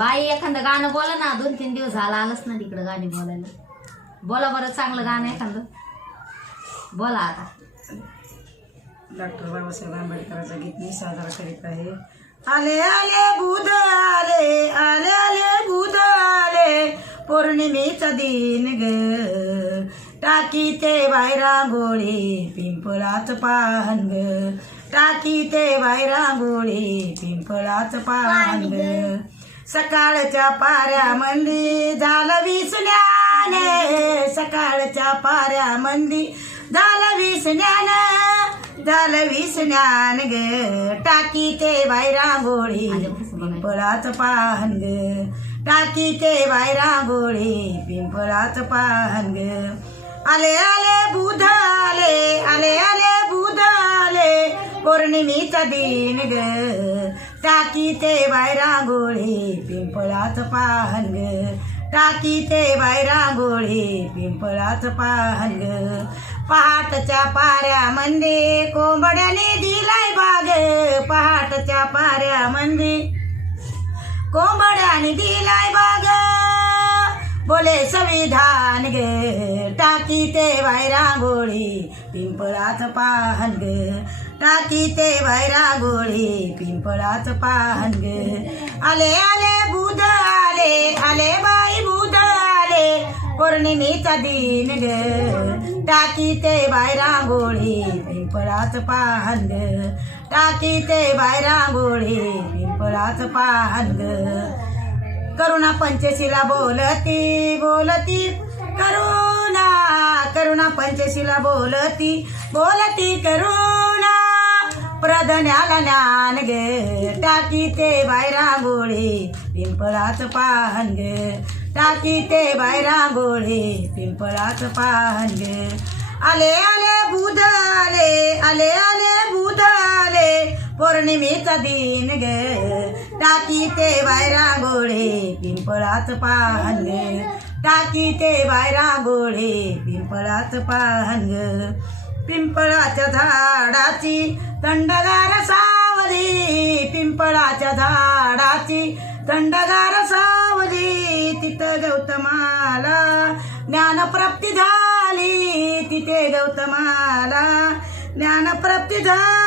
बाई एखादं गाणं बोला ना दोन तीन दिवस झाला आलंच ना तिकडं गाणी बोलायला. बोला बरं चांगलं गाणं एखादं. बोला आता. डॉक्टर बाबासाहेब आंबेडकराचं गीत मी साजरा करीत आहे. आले आले बुध आले आले आले बुध आले. पौर्णिमेचा दिन ग. टाकी ते रांगोळी पिंपळाच पान ग. टाकी ते रांगोळी पिंपळाच पान ग. सकाळच्या पाऱ्यामंदी झालं विसण्याने. सकाळच्या पाऱ्यामंदी झालं विसण्यान. झालं विसण्यान ग. टाकी ते बाई रांगोळी पिंपळाचं पान ग. टाकी ते बाई रांगोळी पिंपळाचं पान ग. आले आले बुध आले. आले आले बुध आले. पौर्णिमेचा दिन ग. टाकी ते बाय रांगोळी पिंपळाचं पाहन ग टाकी ते बाय रांगोळी पिंपळाचं पाहन ग पहाटच्या पाऱ्यामध्ये कोंबड्याने दिलाय बाग. पहाटच्या पाऱ्यामध्ये कोंबड्याने दिलाय बाग. बोले संविधान ग. टाकी ते बाय रांगोळी पिंपळाचं पाहन ग. टाकी ते बाय रांगोळी पिंपळाचं पाहन ग. आले आले बुध आले आले बाई बुध आले. पौर्णिमेचा दिन ग. टाकी ते बाय रांगोळी पिंपळाचं पाहन ग. टाकी ते बाय रांगोळी पिंपळाचं पाहन ग. करुणा पंचशीला बोलती बोलती. करुणा करुणा पंचशीला बोलती बोलती करुणा. प्रधान्याला ज्ञान ग टाकी ते बाय रांगोळी पिंपळाचं पान ग टाकी ते बाय रांगोळी पिंपळाचं पान आले आले बुध आले आले आले बुध पौर्णिमेचा दिन ग. टाकी ते बाय गोळे पिंपळाचं पाहन टाकी ते बाय गोळे पिंपळाचं पाहन पिंपळाच्या झाडाची थंडगार सावली पिंपळाच्या झाडाची थंडगार सावली. तिथं गौतमाला ज्ञानप्राप्ती झाली तिथे गौतमाला ज्ञानप्राप्ती झाली.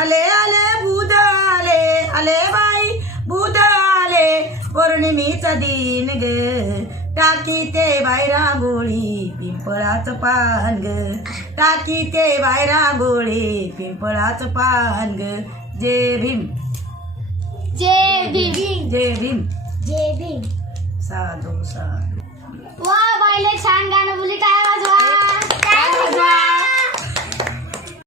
आले आले बुध आले आले बाई बुध आले. पौर्णिमेचा दिन ग. टाकी ते बाय रांगोळी पिंपळाचं पान ग. टाकी ते बाय रांगोळी पिंपळाचं पान ग. जय भीम. जय भीम. जय भीम. जय भीम. साधू साधू.